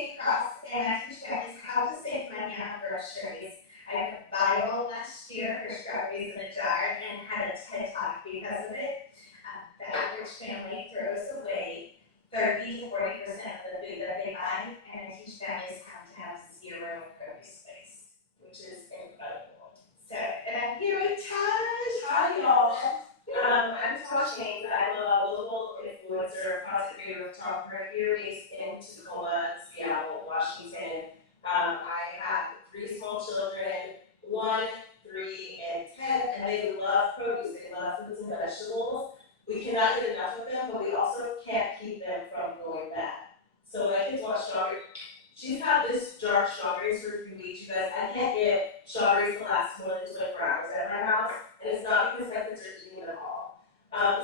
came across and I teach families how to save money on groceries. I went viral last year for strawberries in a jar and had a TED Talk because of it. The average family throws away 30 to 40% of the food that they buy, and I teach families how to have zero produce waste, which is incredible. So, and I'm here with Tash. Hi, y'all. I'm Tash Haynes. I'm a global influencer, content creator, photographer here based in Tacoma, Seattle, Washington. I have 3 small children, 1, 3, and 10, and they love produce. They love fruits and vegetables. We cannot get enough of them, but we also can't keep them from going bad. So when my kids want strawberries, she's had this jar of strawberries for 3 weeks. You guys, I can't get strawberries to last more than 24 hours at my house, and it's not because my kids are eating them all.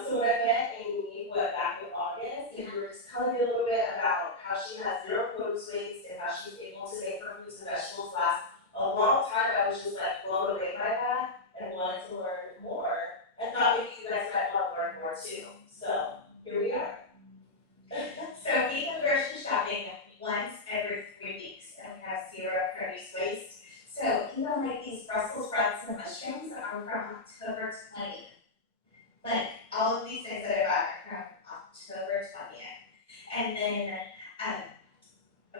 So when I met Amy, back in August, and we were just telling me a little bit about how she has zero produce waste and how she's able to make her fruits and vegetables last a long time, I was just like blown away by that and wanted to learn more. I thought maybe you guys might want to learn more too. So here we are. So we go grocery shopping once every 3 weeks, and we have zero produce waste. So even like these Brussels sprouts and mushrooms are from October 20th. Like all of these things that I bought are from October 20th. And then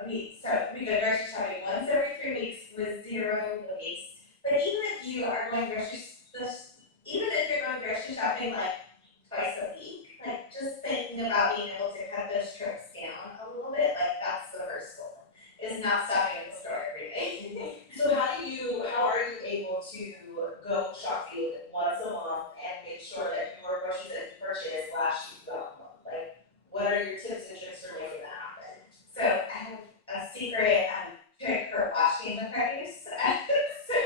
we go grocery shopping once every 3 weeks with zero waste. But even if you're going grocery shopping like twice a week, like just thinking about being able to cut those trips down a little bit, like that's the first goal, is not stopping at the store every day. So how are you able to go shopping once a month and make sure that your groceries that you purchase last you throughout the month? Like, what are your tips and tricks for making that happen? So I have a secret trick for washing the produce. So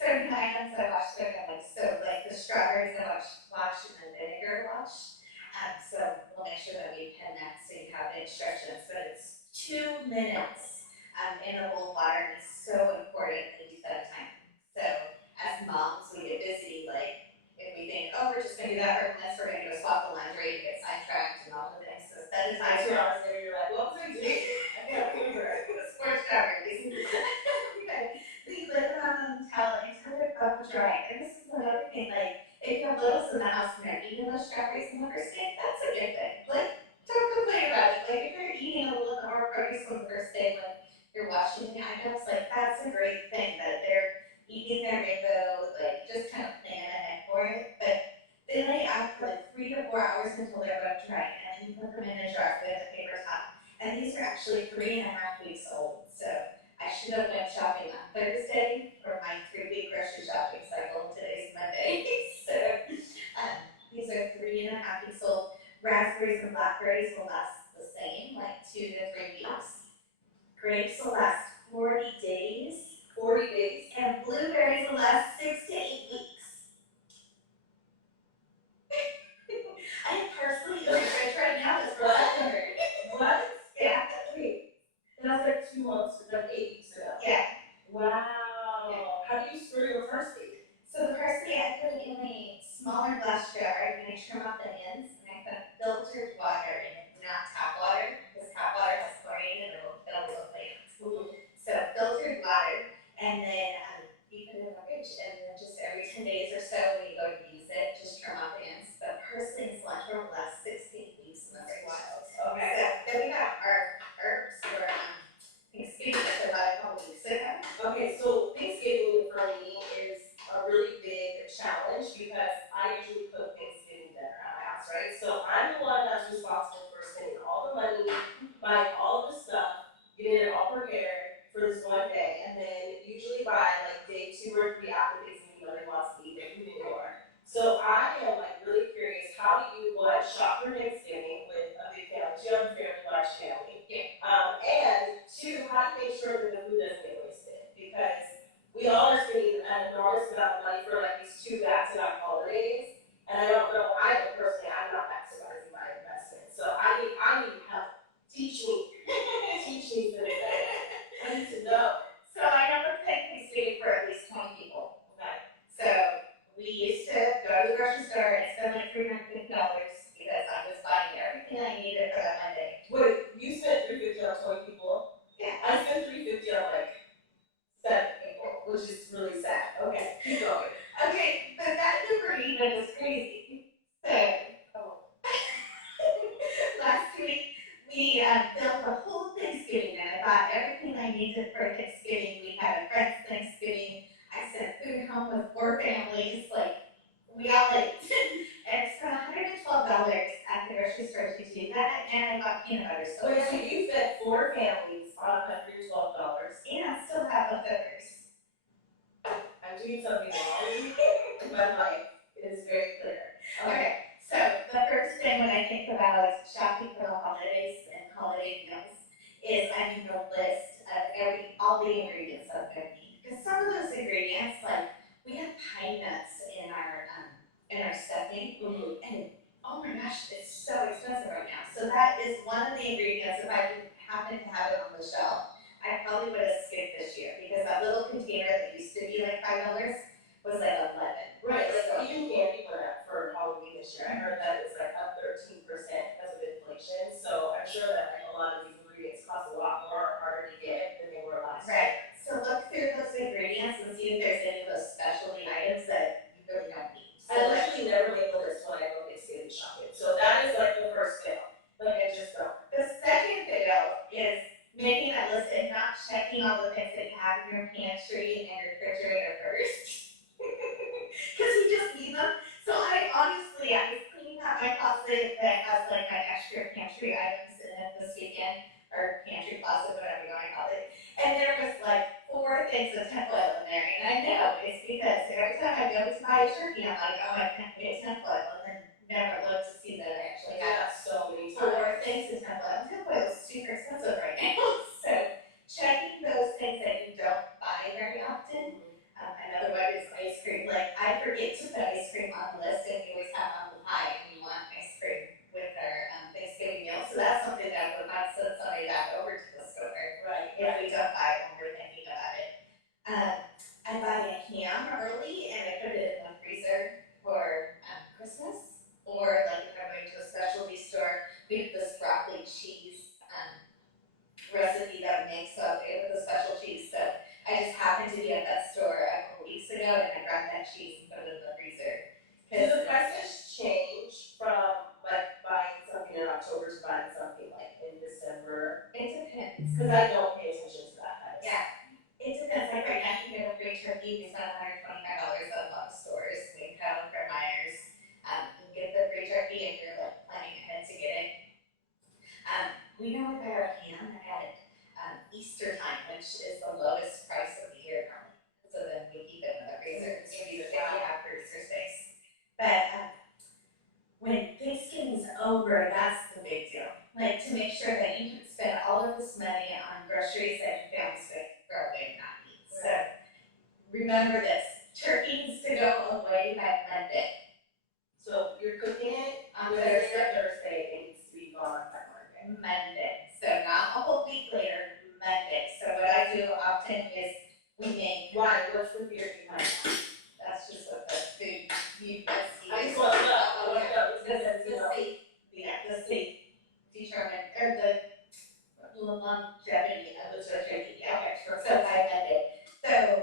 certain items I wash differently. So like the strawberries I wash in the vinegar wash. So we'll make sure that we pin that so you have the instructions. But it's 2 minutes in the bowl of water, and it's so important that you set a time. So as moms, we get busy, like if we think, oh, we're just gonna do that for a minute, we're gonna go swap the laundry, get sidetracked and all the things. So set a time. 2 hours later, you're like, what was I doing? I can't remember. Sports strawberries. We let them until they're bubble dry. And this is another thing, like if you have littles in the house and they're eating those strawberries in the first day, that's a good thing. Like, don't complain about it. Like if you're eating a little bit more produce on the first day when you're washing the items, like that's a great thing that they're eating their rainbow, like just kind of plan ahead for it. But they lay out for like 3 to 4 hours until they're bone dry, and then you put them in a jar with a paper top. And these are actually 3.5 weeks old. So I should have went shopping on Thursday for my 3-week grocery shopping cycle. Today's Monday. So these are 3.5 weeks old. Raspberries and blackberries will last the same, like 2 to 3 weeks. Grapes will last 40 days. 40 days. And blueberries will last 6 to 8 weeks. I have parsley in the fridge right now that's for leftover. What? Yeah. Wait. That's like 2 months, like 8 weeks ago. Yeah. Wow. Yeah. How do you store your parsley? So the parsley, I put it in a smaller glass jar, and I trim off the ends, and I put filtered water in it, not tap water, because tap water has chlorine and it'll kill the plants. So filtered water, and then you put it in the fridge, and then just every 10 days or so when you go to use it, just trim off the ends. But parsley and cilantro will last 6 to 8 weeks in the fridge. Wild. Okay. So then we have our herbs for Thanksgiving, which I bought a couple weeks ago. Okay, so Thanksgiving for me is a really big challenge because I usually cook Thanksgiving dinner at my house, right? So I'm the one that's responsible for for Thanksgiving. We had a friend's Thanksgiving. I sent food home with 4 families. Like, we all ate. And I spent $112 at the grocery store to do that, and I bought peanut butter so Wait, so you fed 4 families on $112? and still have leftovers. I'm doing something wrong. My life is very clear. Okay, so the first thing when I think about shopping for the holidays and holiday meals is I make a list of all the ingredients I'm going to need. Because some of those ingredients, like we have pine nuts in our stuffing, and oh my gosh, it's so expensive right now. So that is one of the ingredients. If I didn't happen to have it on the shelf, I probably would have skipped this year because that little container that used to be like $5 was like 11. Right, like even candy went up for Halloween this year. I heard that it was like up 13% because of inflation. So I'm sure that like a lot of these ingredients cost a lot more or harder to get than they were last year. So look through those ingredients and see if there's any of those specialty items that you really don't need. So I literally never make a list when I go Thanksgiving shopping. So that is like the first fail. Like I just don't. The second fail is making that list and not checking all the things that you have in your pantry and your refrigerator first. Because you just need them. So I was cleaning out my closet that has like my extra pantry items in it this weekend, or pantry closet, whatever you want to call it. And there was like 4 things of tinfoil in there. And I know it's because every time I go to buy a turkey, I'm like, oh, I can't get tinfoil. And then never look to see that I actually have that so many times. 4 things of tinfoil. And tinfoil is super expensive right now. So checking those things that you don't buy very often. Another one is ice cream. Like, I forget to put ice cream on the list, and we always have apple pie, and we want ice cream with our Thanksgiving meal. So that's something that would not send somebody back over to the store if we don't buy it when we're thinking about it. I buy a ham early, and I put it in the freezer for Christmas. Or, like, if I'm going to a specialty store, we have this broccoli cheese recipe that we make, so it was a special cheese. So I just happened to be at that store a couple weeks ago, and I grabbed that cheese and put it in the freezer. Do the prices change from like buying something in October to buying something like in December? It depends. Because I don't pay attention to that kind of stuff. It depends. Like right now, you get a free turkey. We spent $125 at a lot of stores. We can have them from Myers. You get the free turkey if you're like planning ahead to get it. We normally buy our ham at Easter time, which is the lowest price of the year normally. So then we keep it in the freezer if you have freezer space. But when Thanksgiving's over, that's the big deal. Like to make sure that you can spend all of this money on groceries that your family's going to throw away and not eat. So remember this: turkey needs to go away by Monday. So you're cooking it on Thursday. It needs to be gone by Monday. So not a whole week later, Monday. So what I do often is we make. Why? What's the theory behind that? That's just what the food you must eat. I just want to know. I want to know. The state determined, or the longevity of the turkey. Okay, sure. So by Monday. So,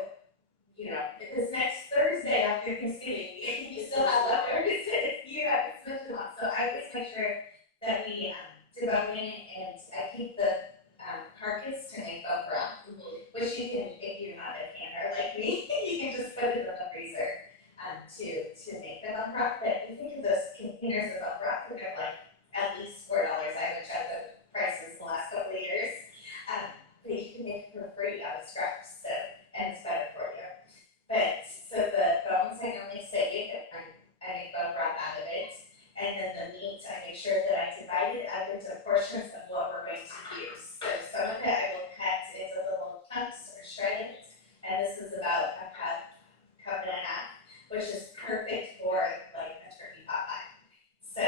you know, if it's next Thursday after Thanksgiving, you still have leftovers, you have to switch them up. So I always make sure that we debone it, and I keep the carcass to make bone broth, which you can, if you're not a canner like me, you can just put it in the freezer to make the bone broth. But you think of those containers of bone broth, which are like at least $4. I haven't checked the prices the last couple of years. But you can make it for free out of scraps, so, and it's better for you. But so the bones I normally save, and I make bone broth out of it. And then the meat, I make sure that I divide it up into portions of what we're going to use. So some of it I will cut into little chunks or shred it. And this is about a cup and a half, which is perfect for like a turkey pot pie. So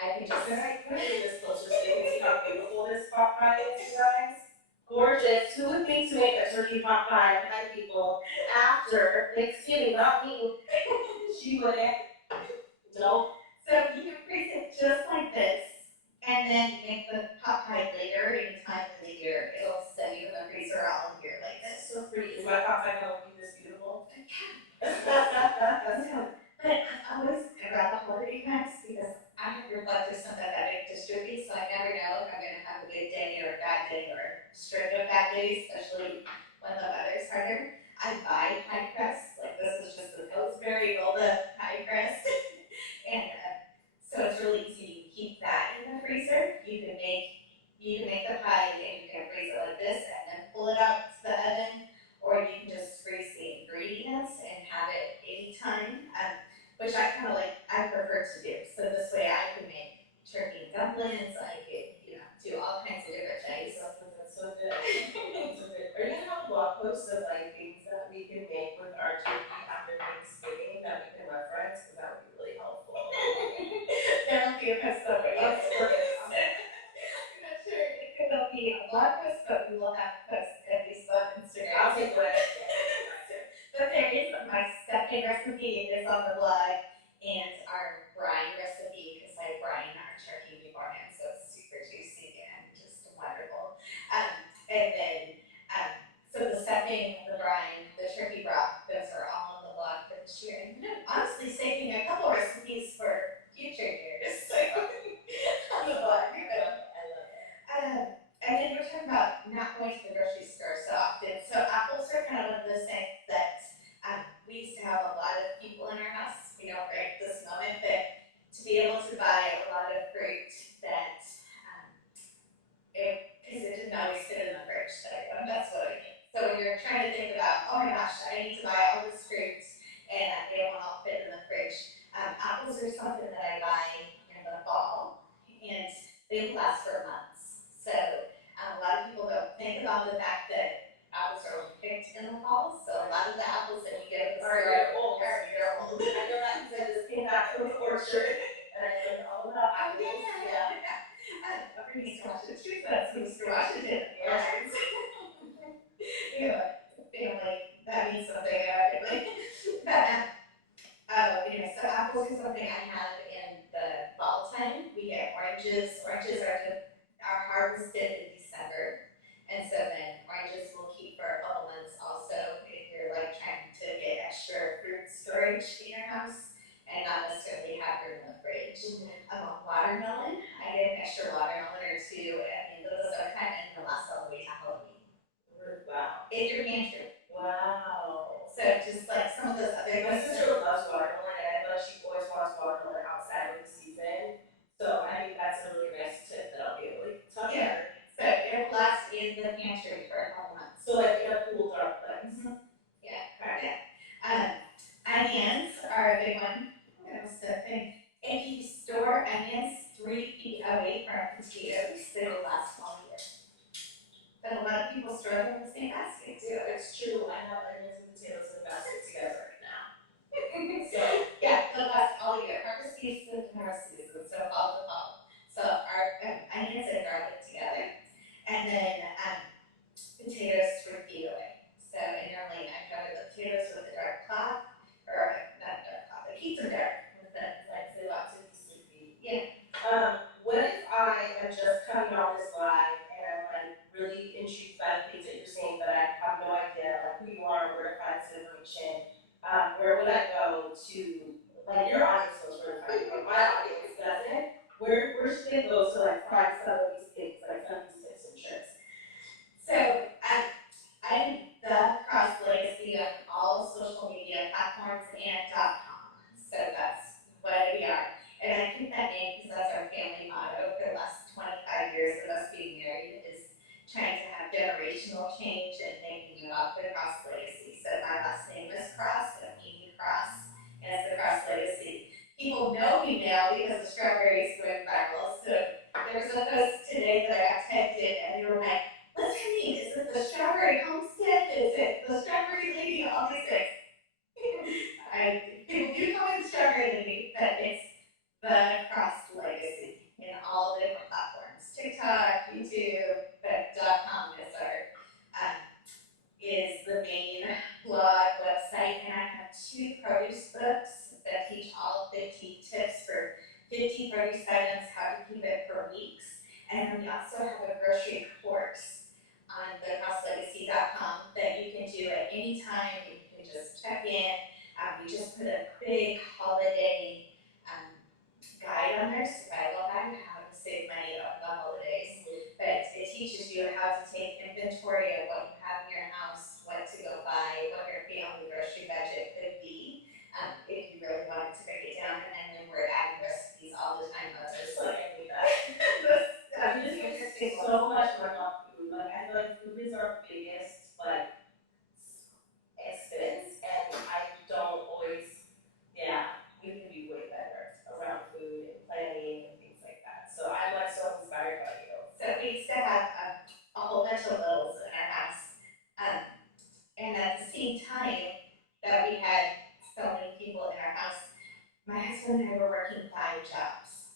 I can just. Can I get this closer so you can see how beautiful this pot pie is, you guys? Gorgeous. Who would think to make a turkey pot pie and hide people after Thanksgiving? Not me. She wouldn't. Nope. So you can freeze it just like this, and then make the pot pie later, anytime in the year. It'll stay in the freezer all year like this. So pretty. Is my pot pie gonna be this beautiful? Yeah. But always around the holiday times, because I have your blood system that I dystrophy, so I never know if I'm going to have a good day or a bad day or string of bad days, especially when the weather's harder, I buy pie crust. Like this is just the Pillsbury rolled up pie crust, and so it's really easy. You can keep that in the freezer. You can make the pie and you can freeze it like this and then pull it out to the oven, or you can just freeze the ingredients and have it anytime, which I kind of like, I prefer to do. So this way I can make turkey and dumplings, I can, do all kinds of different things. That's so good. That's so good. Are you gonna have a blog post of like things that we can make with our turkey after Thanksgiving that we can reference? Because that would be really helpful. There will be a post somewhere. Yes. Perfect. I'm not sure if it'll be a blog post, but we will have a post at least on Instagram. I'll take what I can get. But there is my second recipe is on the blog, and our brine recipe, because I brine our turkey beforehand, so it's super juicy and just wonderful. And then, so the stuffing, the brine, the turkey broth, those are all on the blog for this year. And I'm honestly saving a couple recipes for future years. So on the blog. I love it. And then you were talking about not going to the grocery store so often. So apples are kind of one of those things that we used to have a lot of people in our house. We don't right this moment, but to be able to buy a lot of fruit that because it didn't always fit in the fridge. So that's what I mean. So when you're trying to think about, oh my gosh, I need to buy all this fruit and they won't all fit in the fridge. Apples are something that I buy in the fall, and they will last for months. So a lot of people don't think about the fact that apples are only picked in the fall. So a lot of the apples that you get at the store are old. They're old. I know that because I just came back from the orchard and I learned all about apples. Yeah. Upper East Washington, that's East Washington. Orchards. Family, that means something in our family. But anyway, so apples is something I have in the fall time. We get oranges. Oranges are harvested in December, and so then oranges will keep for a couple months. Also, if you're like trying to get extra fruit storage in your house and not necessarily have room in the fridge. Watermelon, I get an extra watermelon or two at the end of the summertime, and it'll last all the way to Halloween. Wow. In your pantry. Wow. So just like some of those other My sister loves watermelon, and I feel like she always wants watermelon outside of the season. So I think that's a really nice tip that I'll be able to tell her. So it will last in the pantry for a couple months. So like in a cool, dark place. Yeah. Okay. Onions are a big one. That was the thing. If you store onions 3 feet away from potatoes, they will last all year. But a lot of people store them in the same basket too. It's true. I have onions and potatoes in a basket together right now. So yeah, they'll last all year. Harvest season to harvest season, so fall to fall. So our onions and garlic together, and then potatoes 3 feet away. So in your lane, I cover the potatoes with a dark cloth, or not dark cloth. I keep them dark with the like they want to be sleepy. Yeah. What if I am just coming on this live and I'm like really intrigued by the things that you're saying, but I have no idea like who you are, where to find this information? Where would I go to? Like your audience knows where to find you, but my audience doesn't. Where should they go to like find some of these things, like some of these tips and tricks? So I'm the Cross Legacy on all social media platforms and .com. So that's what we are. And I picked that name because that's our family motto for the last 25 years of us being married, is trying to have generational change and thinking about the Cross Legacy. So my last name is Cross, and Amy Cross, and it's the Cross Legacy. People know me now because the strawberries went viral. So there was a post today that I got tagged in, and they were like, what's her name? Is it the Strawberry Homestead? Is it the Strawberry Lady? All these things. People do call me the Strawberry Lady, but it's the Cross Legacy in all the different platforms. TikTok, YouTube, but .com is the main blog website, and I have 2 produce books that teach all 50 tips for 50 produce items, how to keep it for weeks. And then we also have a grocery course on the crosslegacy.com that you can do at any time, and you can just how to take inventory of what you have in your house, what to go buy, what your family grocery budget could be, if you really wanted to break it down. And then we're adding recipes all the time. Of Just this, like I need that. You just interesting hear so much about food. Like I feel like food is our biggest like expense, and I don't always. Yeah, we can be way better around food and planning and things like that. So I'm like so inspired by you. So we used to have a whole bunch of littles in our house, um, and at the same time that we had so many people in our house, my husband and I were working 5 jobs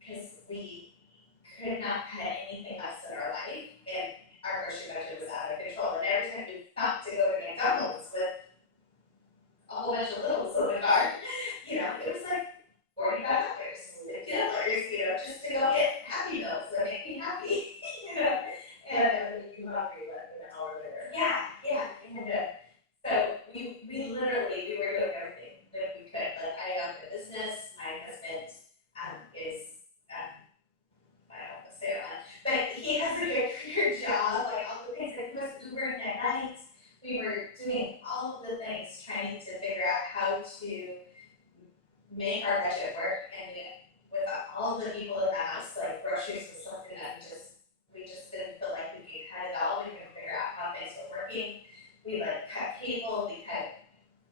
because we could not cut anything else in our life, and our grocery budget was out of control. And every time we stopped to go to McDonald's with a whole bunch of littles in the car, it was like $45, $50, just to go get Happy Meals that make me happy, you know. And then you hungry like an hour later. Yeah, yeah. And so we literally we were doing everything that we could. Like I owned a business. My husband is I don't want to say it wrong, but he has a good career job. Like all the things that he was Ubering at night. We were doing all of the things, trying to figure out how to make our budget work. And with all of the people in the house, like groceries was something that we just didn't feel like we had it all. We couldn't figure out how things were working. We like cut cable, we cut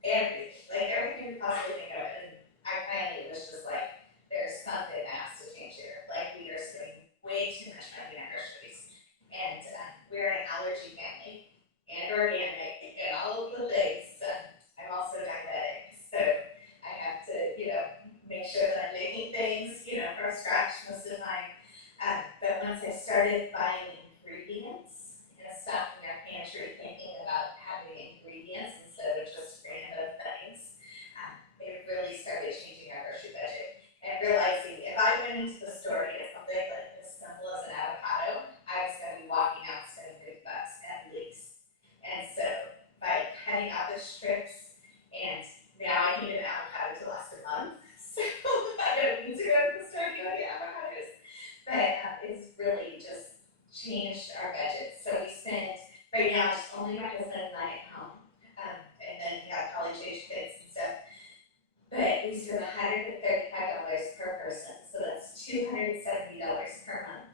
everything, like everything we possibly think of. And I finally was just like, there's something that has to change here. Like we are spending way too much money on groceries, and we're an allergy family and organic and all of the things. I'm also diabetic, so I have to, make sure that I'm making things, from scratch most of the time. But once I started buying ingredients and stuff in our pantry, thinking about having ingredients instead of just random things, it really started changing our grocery budget. And realizing if I went into the store to get something like as simple as an avocado, I was going to be walking out spending $50 at least. And so by cutting out the strips, and now I need an avocado to last a month, so I don't need to go to the store to go get avocados. But it's really just changed our budget. So we spend right now it's only my husband and I at home, and then we have college age kids and stuff. But we spend $135 per person, so that's $270 per month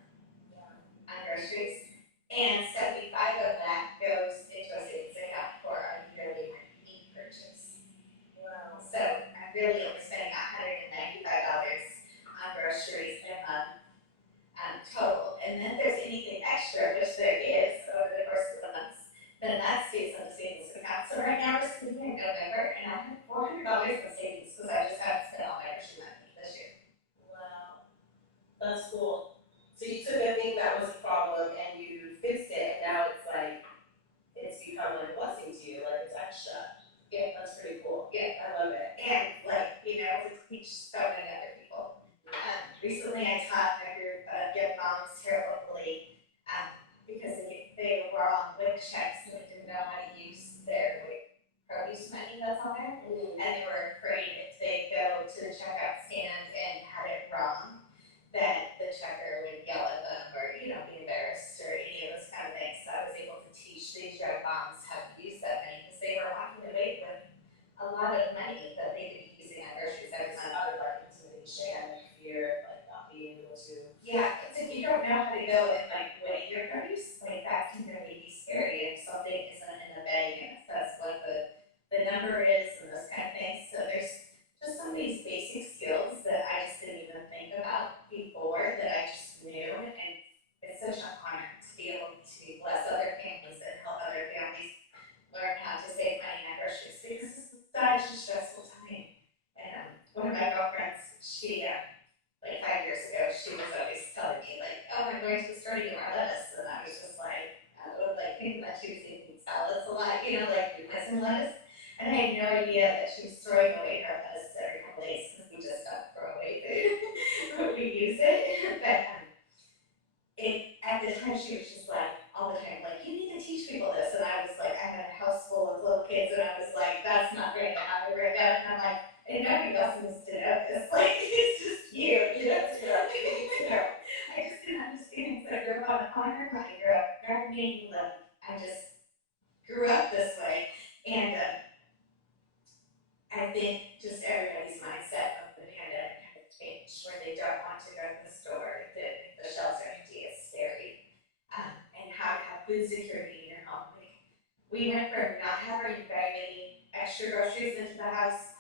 on groceries, and 75 of that goes into a savings account for our yearly meat purchase. Wow. So I'm really only spending $195 on groceries a month, total. And then if there's anything extra, which there is over the course of the months, then that stays in the savings account. So right now we're sitting in November, and I have $400 in savings because I just haven't spent all my grocery money this year. Wow. That's cool. So you took a thing that was a problem and you fixed it, and now it's like it's become like a blessing to you, like it's extra. Yeah, that's pretty cool. Yeah, I love it. and to teach so many other people. Recently, I taught a group of young moms here locally, because they were on WIC checks and they didn't know how to use their WIC produce money that's on there, and they were afraid if they go to the checkout stand and had it wrong, that the checker would yell at them or be embarrassed or any of those kind of things. So I was able to teach these young moms how to use that money because they were walking away with a lot of money that they could be using on groceries every month. Out of like intimidation and fear, like not being able to. Yeah, because if you don't know how to go and like weigh your produce, like that can really be scary if something isn't in the bag and it says what the number is and those kind of things. So there's just some of these basic skills that I just didn't even think about before that I just knew, and it's such an honor to be able to bless other families and help other families learn how to save money on groceries because it's such a stressful time. And one of my girlfriends, she like 5 years ago, she was always telling me like, "Oh, I'm going to the store to get my lettuce," and I was just like, like thinking that she was eating salads a lot, like missing lettuce, and I had no idea that she was throwing away her lettuce every couple days because we just don't throw away food, we use it. But at the time she was just like all the time like, "You need to teach people this," and I was like, I had a house full of little kids, and I was like, that's not going to happen right now. And I'm like, and nobody else needs to know this. Like, it's just you, I just didn't understand. So I grew up on a farm. I grew up mean, like, I just grew up this way. And I think just everybody's mindset of the pandemic has changed where they don't want to go to the store if the shelves are empty. It's scary. And how to have food security in your home. Like, we went from not having very many extra groceries into the house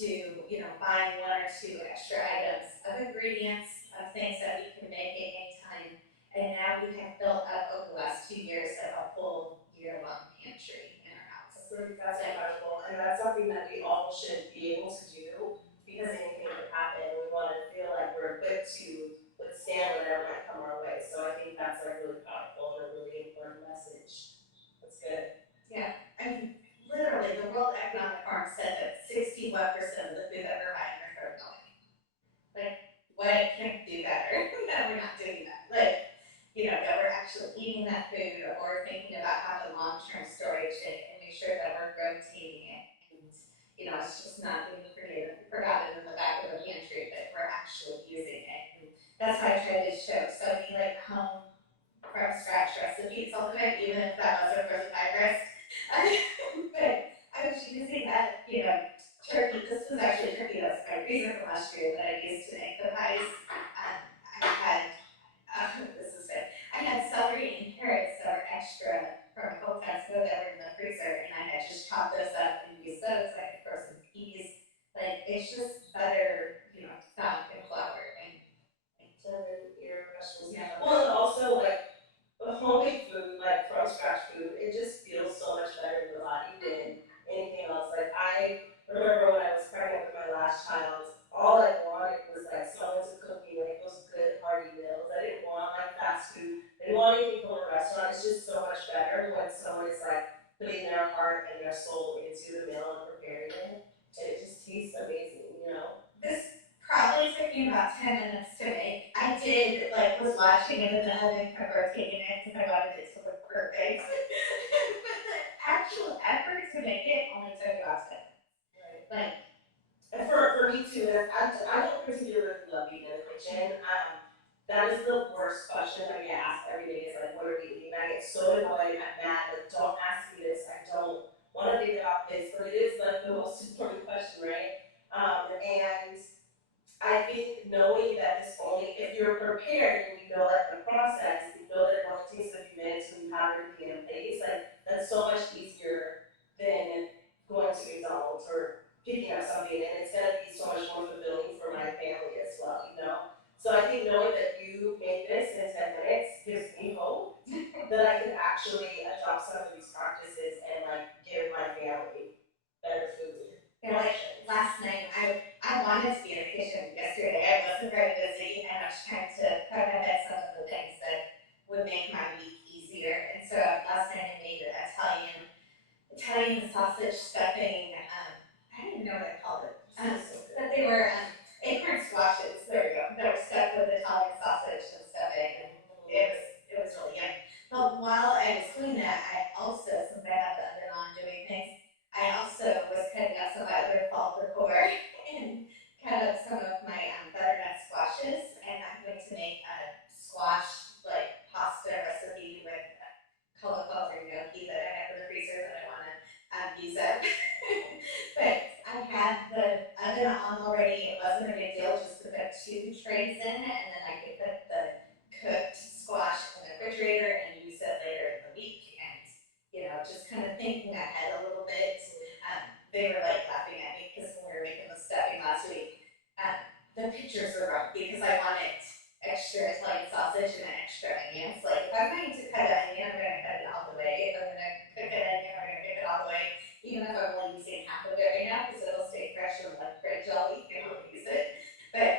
to, buying one or two extra items of ingredients, of things that we can make at any time. And now we have built up over the last 2 years like a full year-long pantry in our house. That's incredible, and that's something that we all should be able to do because anything could happen, and we want to feel like we're equipped to withstand whatever might come our way. So I think that's like really powerful and a really important message. That's good. Yeah, I mean, literally, the World Economic Forum said that 61% of the food that we're buying are thrown away. Like, what can we do better that we're not doing that? Like, that we're actually eating that food or thinking about how to long-term storage it and make sure that we're rotating it. And, it's just not being forgotten in the back of the pantry, but we're actually using it. And that's why I try to show so many like home from scratch recipes all the time, even if that was a frozen pie crust. But I was using that, turkey. This was actually turkey that was in my freezer from last year that I used to make the pies. I had this is good. I had celery and carrots that were extra from a couple times ago that were in the freezer, and I had just chopped those up and used those. I had frozen peas. Like, it's just better, stock and flour and Your vegetables. yeah. Well, and also like homemade food, like from scratch food, it just feels so much better in the body than anything else. Like I remember when I was pregnant with my last child, all I wanted was like someone to cook me like those good hearty meals. I didn't want like fast food. I didn't want anything from a restaurant. It's just so much better when someone is like putting their heart and their soul into the meal and preparing it. And it just tastes amazing. This probably took me about 10 minutes to make. I did, like, was watching it in the oven, kind of rotating it because I wanted it to look perfect. But the actual effort to make it only took about 10 minutes. Right. Like, and for me too, and I don't particularly love being in the kitchen. That is the worst question that I get asked every day is like, what are we eating? And I get so annoyed, I'm mad, like, don't ask me this. I don't want to think about this, but it is like the most important question, right? And I think knowing that this only, if you're prepared and you know like the process, you know that it only takes a few minutes when you have everything in place, like that's so much easier than going to McDonald's or picking up something, and it's gonna be so much more fulfilling for my family as well. So I think knowing that you made this in 10 minutes gives me hope that I can actually adopt some of these practices and like give my family better food. Yeah, like last night, I wanted to be in the kitchen yesterday. I wasn't very busy, and I was trying to cook ahead some of the things that would make my week easier. And so last night I made Italian sausage stuffing. I don't even know what I called it, but they were acorn squashes. There we go. That were stuffed with Italian sausage and stuffing, and it was really yummy. But while I was doing that, I also, since I had the oven on doing things, I also was cutting up some of my other fall decor and cut up some of my butternut squashes, and I'm going to make a squash like pasta recipe with cauliflower gnocchi that I have in the freezer that I want to use up. But I had the oven on already. It wasn't a big deal just to put 2 trays in, and then I could put the cooked squash in the refrigerator and use it later in the week. And just kind of thinking ahead a little bit. They were like laughing at me because when we were making the stuffing last week, the pictures were wrong because I wanted extra Italian sausage and extra onions. Like, if I'm going to cut an onion, I'm going to cut it all the way. If I'm going to cook an onion, I'm going to cook it all the way, even if I'm only using half of it right now because it'll stay fresh and look pretty jelly and I'll use it. But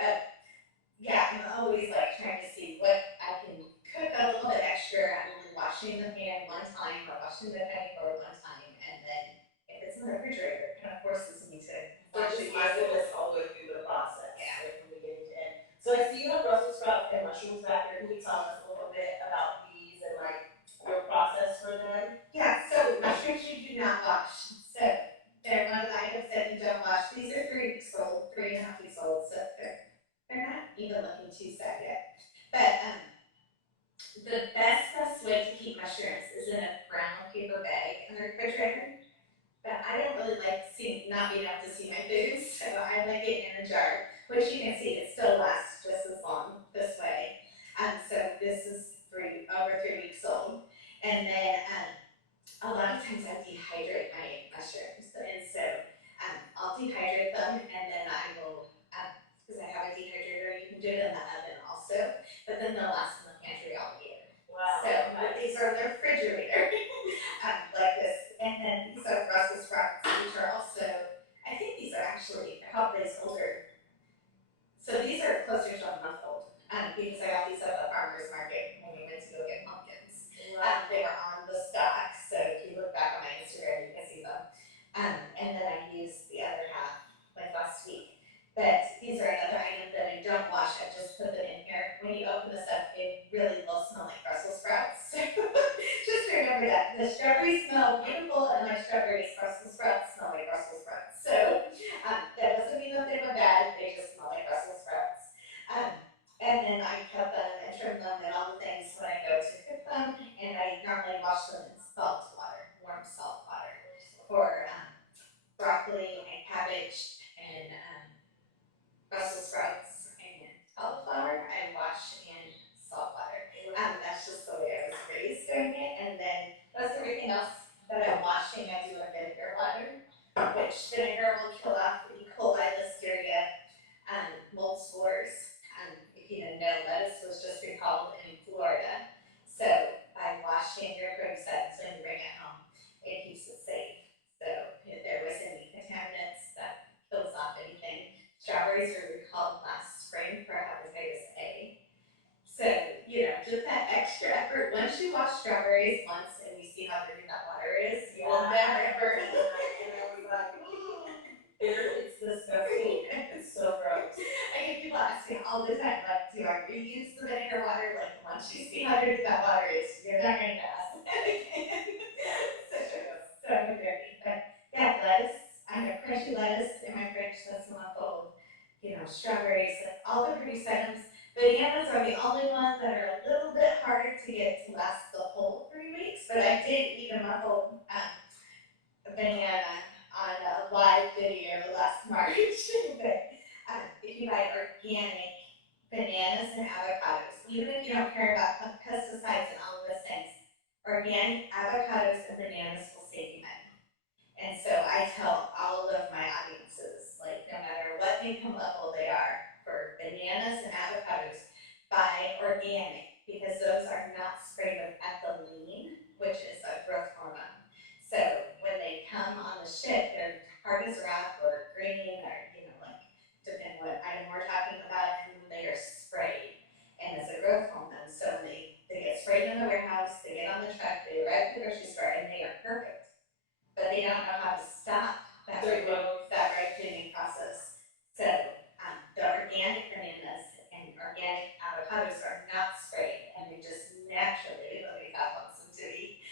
yeah, I'm always like trying to see what I can cook a little bit extra. I'm only washing the pan one time or washing the cutting board one time, and then if it's in the refrigerator, it kind of forces me to wash just it. mindfulness all the way through the process, Yeah. like from beginning to end. So I see you have Brussels sprouts and mushrooms back here. Can you tell us a little bit about these and like your process for them? Yeah, so mushrooms you do not wash. So they're one of the items that you don't wash. These are 3 weeks old, 3.5 weeks old, so they're not even looking too sad yet. But the best way to keep mushrooms dehydrate my mushrooms. And so I'll dehydrate them, and then I will, because I have a dehydrator, you can do it in the oven also, but then they'll last in the pantry all year. Wow. So these are the refrigerator, like this. And then these are Brussels sprouts, which are also, I think these are actually probably older. So these are closer to a month old, because I got these at the farmer's market when we went to go get pumpkins. Wow. They were on the stock, so if you look back on my Instagram, you can see them. And then I used the other half like last week. But these are another item that I don't wash. I just put them in here. When you open this up, it really will smell like Brussels sprouts. Just remember that the strawberries smell beautiful, and my strawberries, Brussels sprouts smell like Brussels sprouts. So that doesn't mean that they were bad. They just smell like Brussels sprouts. And then I cut them and trim them and all the things when I go to cook them. And I normally wash them in salt water, warm salt water, for broccoli and cabbage and Brussels sprouts and cauliflower. I wash in salt water. That's just the way I was raised doing it. And then that's everything else that I'm washing. I do in vinegar water, which vinegar will kill off E. coli, listeria, mold spores. If you didn't know, lettuce was just recalled in Florida. So by washing your produce items when you bring it home, it keeps it safe. So if there was any contaminants, that kills off anything. Strawberries were recalled last spring for hepatitis A. So, just that extra effort. Once you wash strawberries once and you see how dirty that water is, you will never ever. And I was like, it's disgusting. It's so gross. I get people asking all the time, like, do I reuse the vinegar water? Like, once you see how dirty that water is, you're not going to ask that again. So dirty. But yeah, lettuce. I have crunchy lettuce in my fridge that's a month old. Strawberries, all the produce items. Bananas are the only ones that are a little bit harder to get to last the whole 3 weeks, but I did eat a month old banana on a live video last March. But if you buy organic bananas and avocados, even if you don't care about pesticides and all of those things, organic avocados and bananas will save you money. And so I tell all of my audiences, like, no matter what income level they are, for bananas and avocados, buy organic, because those are not sprayed with ethylene, which is a growth hormone. So when they come on the ship, they're hard as rock or green, or like, depending what item we're talking about, and they are sprayed. And it's a growth hormone. So when they get sprayed in the warehouse, they get on the truck, they arrive at the grocery store, and they are perfect. But they don't know how to stop that right cleaning process. So the organic bananas and organic avocados are not sprayed, and they just naturally, the way God wants them to be,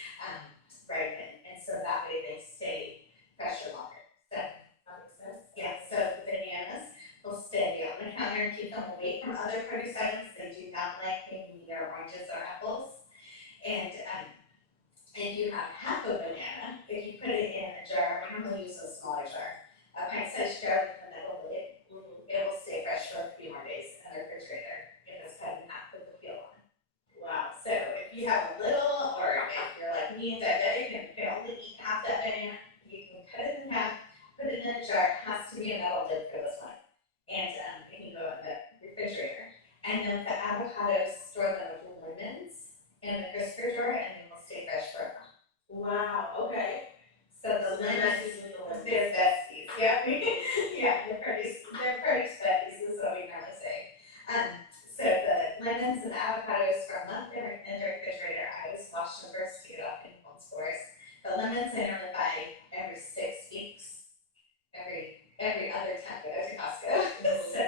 ripen. And so that way they stay fresher longer. So That makes sense. yeah, so the bananas will stay on the counter and keep them away from other produce items. They do not like being near oranges or apples. And if you have half a banana, if you put it in a jar, I normally use a smaller jar, a pint-sized jar with a metal lid, it will stay fresh for a few more days in the refrigerator if it's cut in half with the peel on. Wow. So if you have a little, or if you're like me and diabetic and can only eat half that banana, you can cut it in half, put it in a jar. It has to be a metal lid for this one, and it can go in the refrigerator. And then the avocados, store them with lemons in the crisper drawer, and they will stay fresh for a month. Wow. Okay. So the lemons, they're besties. Yeah, yeah, they're produce besties is what we normally say. So the lemons and the avocados for a month in the refrigerator, I always wash them first to get off any mold spores. The lemons I normally buy every 6 weeks, every other time I go to Costco. So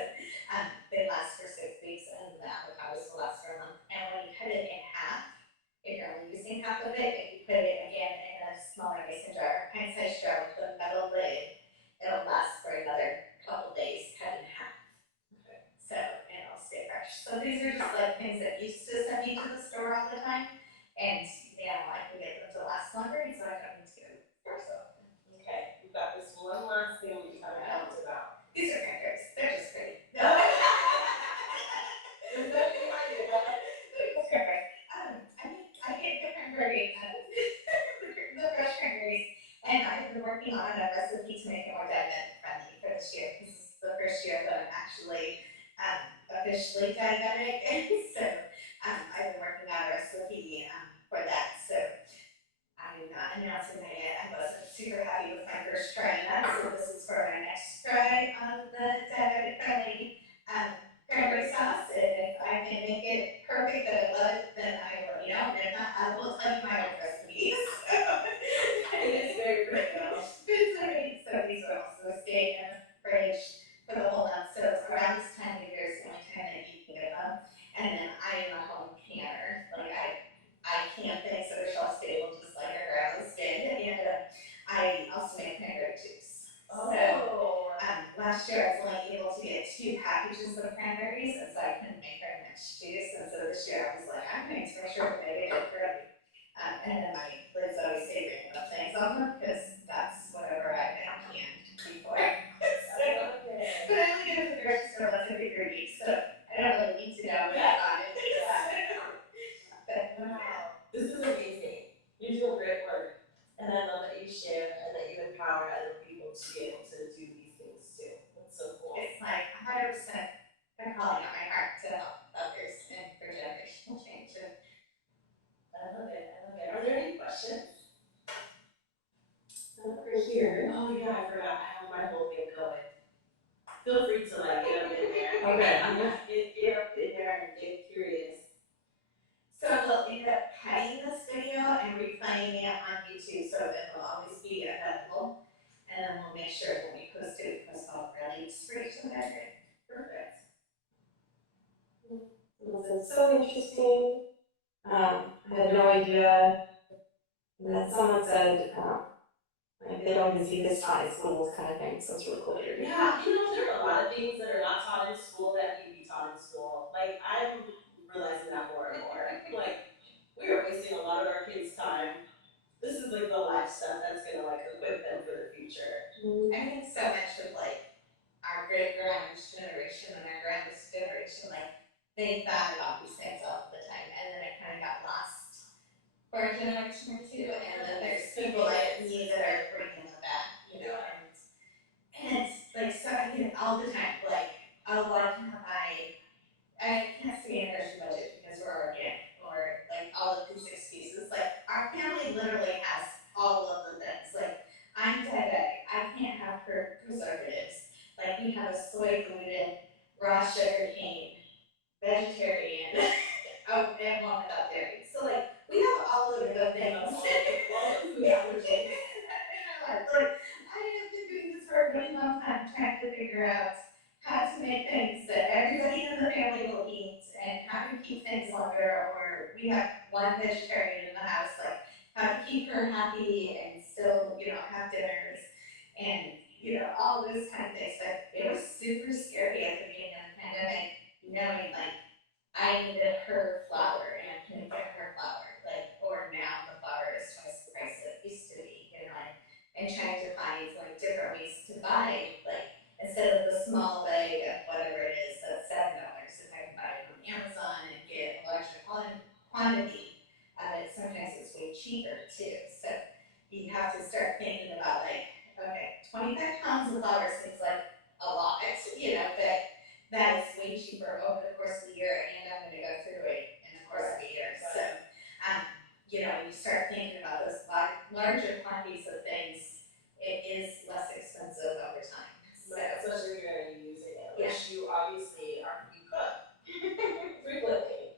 they last for 6 weeks, and the avocados will last for a month. And when you cut it in half, if you're only using half of it, if you put it again in a smaller mason jar, pint-sized jar with a metal lid, it'll last for another couple days, cut in half. Okay. So, and it'll stay fresh. So these are just like things that used to send me to the store all the time, and now I can get them to last longer, and so I don't need to go. working on a recipe to make it more diabetic friendly for this year because this is the first year that I'm actually officially diabetic. So I've been working on a recipe for that. So I'm not announcing that yet. I wasn't super happy with my first try on that, so this is for my next try on the diabetic friendly um, cranberry sauce. And if I can make it perfect that I love it, then I will let you know. And if not, I will tell you my old recipes. It is very good though. It's already, so these will also stay in the fridge for the whole month. So around this time of year is the only time that you can get them. And then I am a home canner. Like I can things that are shelf stable just like our grandmas did. And I also make cranberry juice. Oh. So last year I was only able to get 2 packages of cranberries, and so I couldn't make very much juice. And so this year I was like, I'm going to make sure that I get it right. And then my kids always say random things on them because that's whatever I've been canned before. So, I love it. but I only go to the grocery store once every 3 weeks, so I don't really need to know that on it. Yeah. But, Wow. This is amazing. You're doing great work. And I love that you share and that you empower other people to be able to do these things too. That's so cool. it's like 100% they're calling out my heart to help others and for generational change. And I love it. I love it. Are there any questions? Over here. Oh yeah, I forgot. I have my whole thing going. Feel free to like get up in there. Okay. Get up in there and get curious. so we'll end up cutting this video and replaying it on YouTube so it'll always be available. And then we'll make sure when we post it, we post all the links for each other. Perfect. This is so interesting. I had no idea. And then someone said, like they don't even see this taught in schools kind of thing. So it's really cool to hear. Yeah, there are a lot of things that are not taught in school that need to be taught in school. Like I'm realizing that more and more. Like we are wasting a lot of our kids' time. This is like the life stuff that's gonna like equip them for the future. I think so much of like our great grandma's generation and our grandma's generation, like they thought about these things all the time, and then it kind of got lost for a generation or two. And then there's people like me that are bringing them back, and it's like so I get it all the time. Like, oh well, I can't stay in a grocery budget because we're organic, or like all of these excuses. Like our family literally has all of the things. Like I'm diabetic, I can't have preservatives. Like we have a soy gluten, raw sugar cane, vegetarian, oh, and one without dairy. So like we have all of the things. All the food allergies. In our lives. Like I have been doing this for a really long time, trying to figure out how to make things that everybody in the family will eat and how to keep things longer, or we have one vegetarian in the house, like how to keep her happy and still, have dinners and, all those kind of things. But it was super scary at the beginning of the pandemic, knowing like I needed her flour and I couldn't get her flour. Like, or now the flour is twice the price that it used to be, and trying to find like different ways to buy, like instead of the small bag of whatever it is that's $7, if I can buy it on Amazon and get a larger quantity of it, sometimes it's way cheaper too. So you have to start thinking about like, okay, 25 pounds of flour seems like a lot, but that is way cheaper over the course of the year, and I'm going to go through it in the course of the year. So, when you start thinking about those larger quantities of things, it is less expensive over time. So, especially if you're going to be using it, yeah. which you obviously you cook frequently.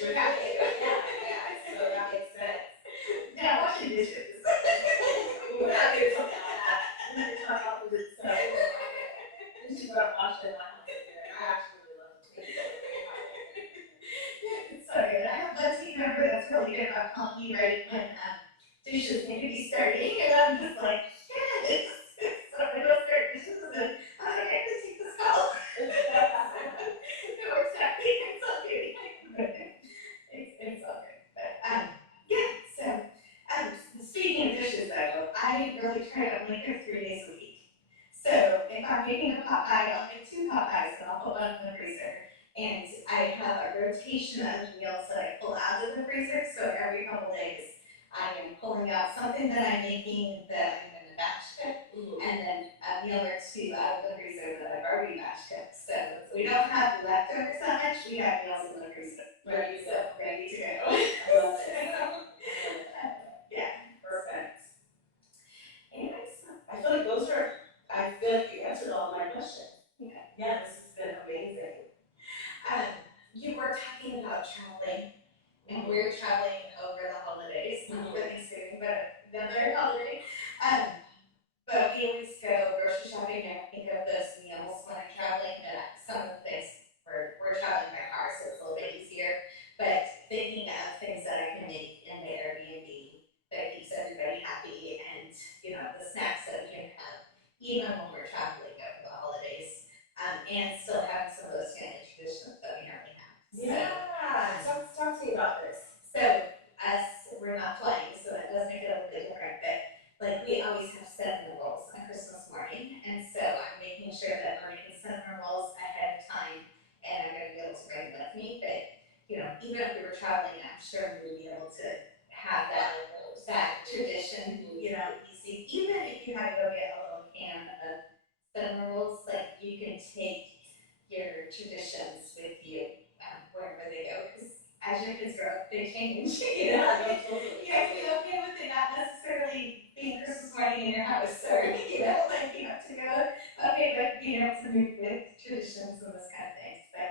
You have to. Yeah. So that makes sense. Now washing dishes. We're not here to talk about that. We're here to talk about the good stuff. Dishes aren't washed in my house either, and I actually really love to clean. It's so good. I have one team member that's really good about calling me right when dishes need to be starting, and I'm just like, yes. So I go start dishes, and then I'm like, I can take this call. It works out. It's all good. It's all good. But yeah. So speaking of dishes, though, I really try to only cook 3 days a week. So if I'm making a pot pie, I'll make 2 pot pies, and I'll put one in the freezer. And I have a rotation of meals that I pull out of the freezer. So every couple days, I am pulling out something that I'm making that I'm going to batch cook, and then a meal or two out of the freezer that I've already batch cooked. So we don't have leftovers that much. We have meals in the freezer Ready to go. ready to go. I love it. I love it. Yeah. Perfect. Anyways, I feel like you answered all of my questions. Yeah, this has been amazing. You were talking about traveling, and we're traveling over the holidays, not for Thanksgiving, but another holiday. But we always go grocery shopping, and I think of those meals when I'm traveling. But some of the things we're traveling by car, so it's a little bit easier. But thinking of things that I can make in the Airbnb that keeps everybody happy, and the snacks that we can have even when we're traveling over the holidays, and still having some of those family traditions that we normally have. Yeah, talk to me about this. So we're not flying, so that does make it a little bit different. But like we always have cinnamon rolls on Christmas morning, and so I'm making sure that we're making cinnamon rolls ahead of time, and I'm going to be able to bring them with me. But even if we were traveling, I'm sure we would be able to have that tradition, easy. Even if you had to go get a little can of cinnamon rolls, like you can take your traditions with you wherever they go, because as your kids grow up, they change. Yeah, no, totally. You have to be okay with it not necessarily being Christmas morning in your house, or like you have to go okay with being able to move with traditions and this kind of things. But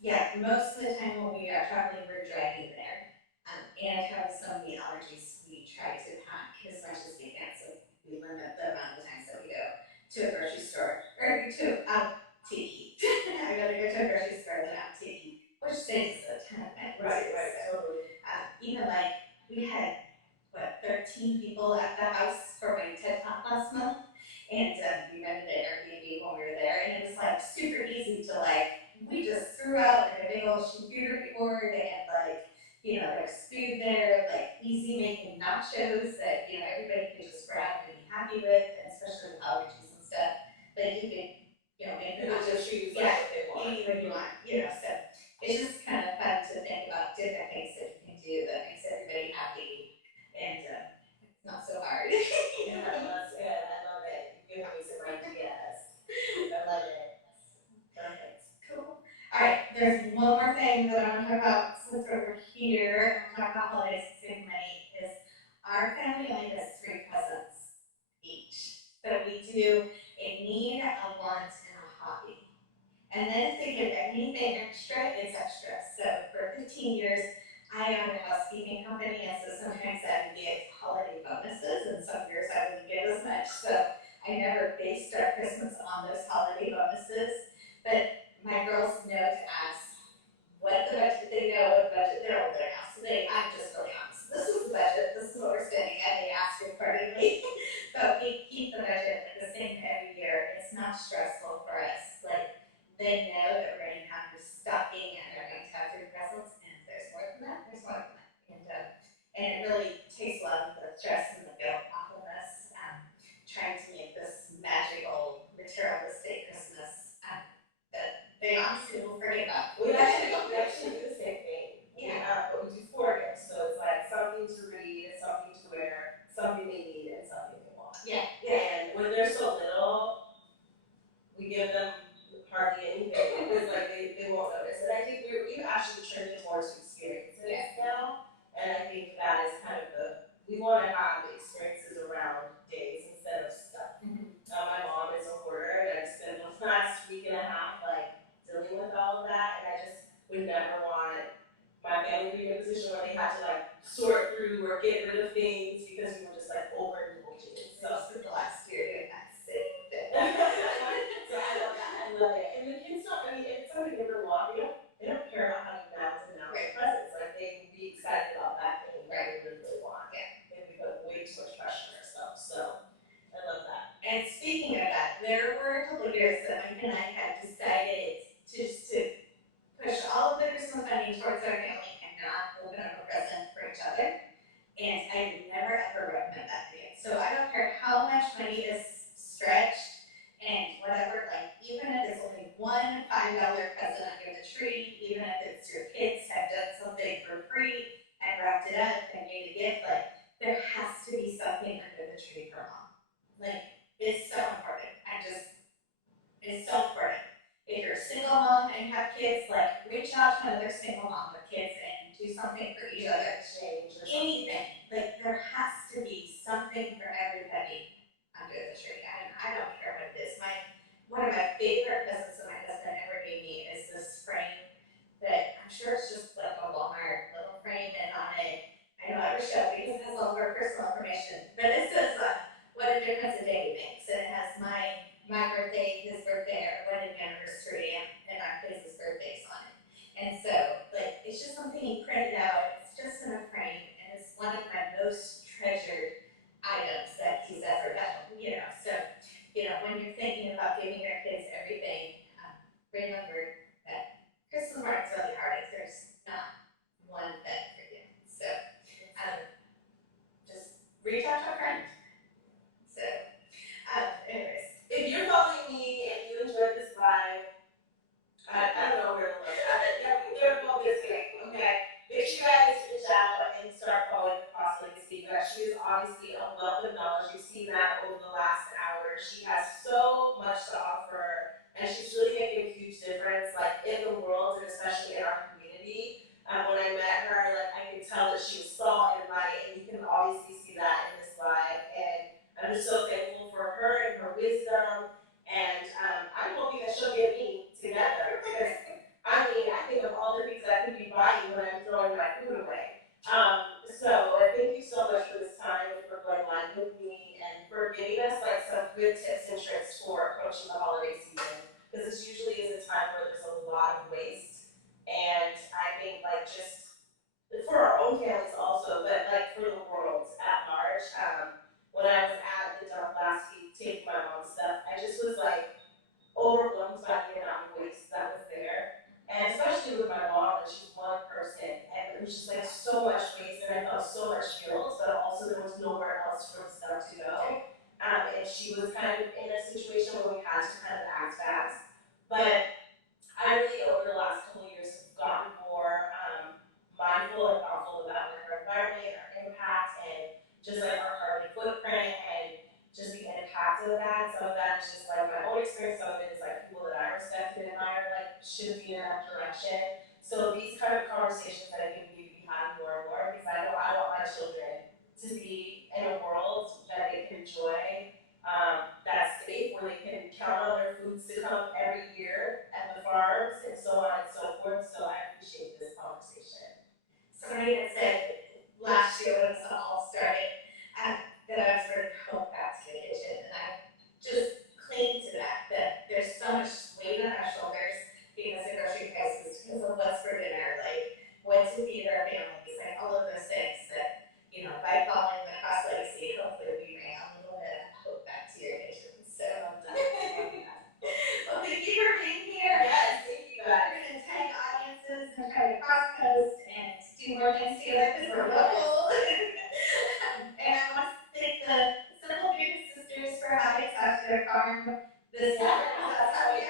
yeah, most of the time when we are traveling, we're driving there. And having so many allergies, we try to pack as much as we can. So we limit the amount of times that we go to a grocery store or to out to eat. I'd rather go to a grocery store than out to eat, which saves us a ton of money. Right, So, totally. even like we had 13 people at the house for my TED Talk last month, and we rented an Airbnb when we were there, and it was like super easy to we just threw out like a big old charcuterie board, and there was food there, like easy making nachos that everybody could just grab and be happy with, and especially with allergies and stuff, like you could make the nachos choose what they want. any way you want, so it's just kind of fun to think about different things that you can do that makes everybody happy, and it's not so hard. Yeah, no, that's good. I love it. You've given me some ideas. I love it. Perfect. Cool. All right, there's one more thing that I want to talk about since we're here and we're talking about holidays and saving money is our family only does 3 presents each. So we do a need, a want, and a hobby. And then if they give anything extra, it's extra. So for 15 years, I owned a housekeeping company, and so sometimes I would get holiday bonuses, and some years I wouldn't get as much. So I never based our Christmas on those holiday bonuses. But my girls know to ask what the budget, they know what the budget, they're older now, so I'm just really honest. This is the budget, this is what we're spending, and they ask accordingly. But we keep the budget the same every year. It's not stressful for us. They know that we're going to have this stocking, and they're going to have 3 presents, and if there's more than that, there's more than that. And it really takes a lot of the stress and the guilt off of us, trying to make this magical, materialistic Christmas that they honestly will forget about. We actually do the same thing. Yeah. But we do 4 gifts, so it's like something to read, something to wear, something they need, and something they want. Yeah. And when they're so little, we give them hardly anything because they won't notice. And I think we've actually turned it more to experiences now. And I think that is kind of we want to have experiences around days instead of stuff. My mom is a hoarder, and I just spent the last week and a half dealing with all of that, and I just would never want my family to be in a position where they had to sort through or get rid of things because we were just overindulging. So the last year doing that same thing. So I love that. I love it. And the kids don't. I mean, if it's something they really want, they don't care about how you announce the presents. They will be excited about that thing that they really, really want. Yeah. And we put way too much pressure on ourselves. So I love that. And speaking of that, there were a couple of years that Mike and I had decided to push all of the Christmas funding towards our family and not open up a present for each other. And I would never ever recommend that again. So I don't care how much money is stretched and whatever, even if it's only one $5 present under the tree, even if it's your kids have done something for free and wrapped it up and made a gift, there has to be something under the tree for mom. out to another single mom with kids and do something for each other. Exchange or Anything. Like, there has to be something for everybody under the tree. And I don't care what it is. One of my favorite presents that my husband ever gave me is this frame that I'm sure it's just like a Walmart little frame, and on it, I don't ever show it because it has all of our personal information, but it says, what a difference a day makes. And it has my birthday, his birthday, our wedding anniversary, and our kids' birthdays on it. And so, like, it's just something he printed out. It's just in a frame, and it's one of my most treasured items that he's ever done. So, when you're thinking about giving your kids everything, remember that Christmas morning's really hard. There's not one thing for you. So, just reach out to a friend. So, anyways. If you're following me and you enjoyed this live, I don't know where to look. They're both listening, okay? Make sure you guys reach out and start following Across Legacy. But she is obviously a wealth of knowledge. You've seen that over the last hour. She has so much to offer, and she's really making a huge difference, like in the world and especially in our community. When I met her, like I could tell that she was salt and light, and you can obviously see that in this live. And I'm just so thankful for her and her wisdom. And I'm hoping that she'll get me together, because I think of all the things I could be buying when I'm throwing my food away. So thank you so much for this time and for going live with me and for giving us like some good tips and tricks for approaching the holiday season, because this usually is a time where there's a lot of waste. And I think like just for our own families also, but like for the world at large. When I was at the dump last week taking my mom's stuff, I just was like overwhelmed by the amount of waste that was there. And especially with my mom, and she's one person, and it was just like so much waste, and I felt so much guilt, but also there was nowhere else for the stuff to go. And she was kind of in a situation where we had to kind of act fast. But I really, over the last couple of years, have gotten more mindful and thoughtful about like our environment and our impact, and just like our carbon footprint and just the impact of that. Some of that is just like my own experience, some of it is like people that I respect and admire, like should be in that direction. So these kind of conversations I think we need to be having more and more, because I know I want my children to be in a world that they can enjoy, that's safe, where they can count on their foods to come every year at the farms and so on and so forth. So I appreciate this conversation. Somebody had said last year when this all started, that I was ready to go back to the kitchen, and I just cling to that there's so much weight on our shoulders because of grocery prices, because of what's for dinner, like what to feed our families, like all of those things that, by following the Across Legacy, hopefully we bring a little bit of hope back to your kitchen. So, well, thank you for being here. Yes, thank you guys. We're going to tag audiences and try to cross post and do more things together because we're local. And I want to thank the Simple Beauty Sisters for having us at their farm this summer, because that's how we